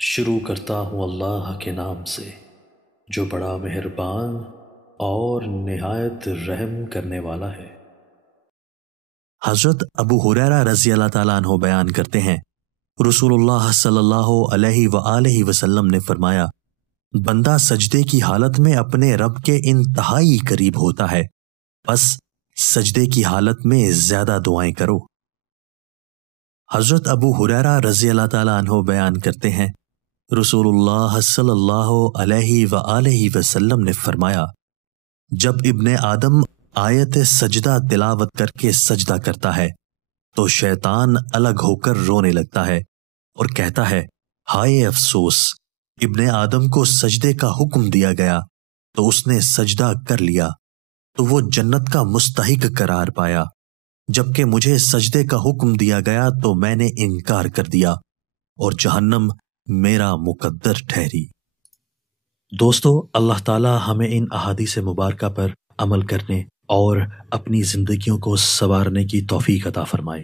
شروع کرتا ہوں اللہ کے نام سے جو بڑا مہربان اور نہایت رحم کرنے والا ہے۔ حضرت ابو ہریرہ رضی اللہ تعالیٰ عنہ بیان کرتے ہیں، رسول اللہ صلی اللہ علیہ وآلہ وسلم نے فرمایا، بندہ سجدے کی حالت میں اپنے رب کے انتہائی قریب ہوتا ہے، بس سجدے کی حالت میں زیادہ دعائیں کرو۔ حضرت ابو ہریرہ رضی اللہ تعالیٰ عنہ بیان کرتے ہیں، رسول اللہ صلی اللہ علیہ وآلہ وسلم نے فرمایا، جب ابن آدم آیت سجدہ تلاوت کر کے سجدہ کرتا ہے تو شیطان الگ ہو کر رونے لگتا ہے اور کہتا ہے، ہائے افسوس، ابن آدم کو سجدے کا حکم دیا گیا تو اس نے سجدہ کر لیا تو وہ جنت کا مستحق قرار پایا، جبکہ مجھے سجدے کا حکم دیا گیا تو میں نے انکار کر دیا اور جہنم میرا مقدر ٹھہری۔ دوستو، اللہ تعالی ہمیں ان احادیث مبارکہ پر عمل کرنے اور اپنی زندگیوں کو سنوارنے کی توفیق عطا فرمائے۔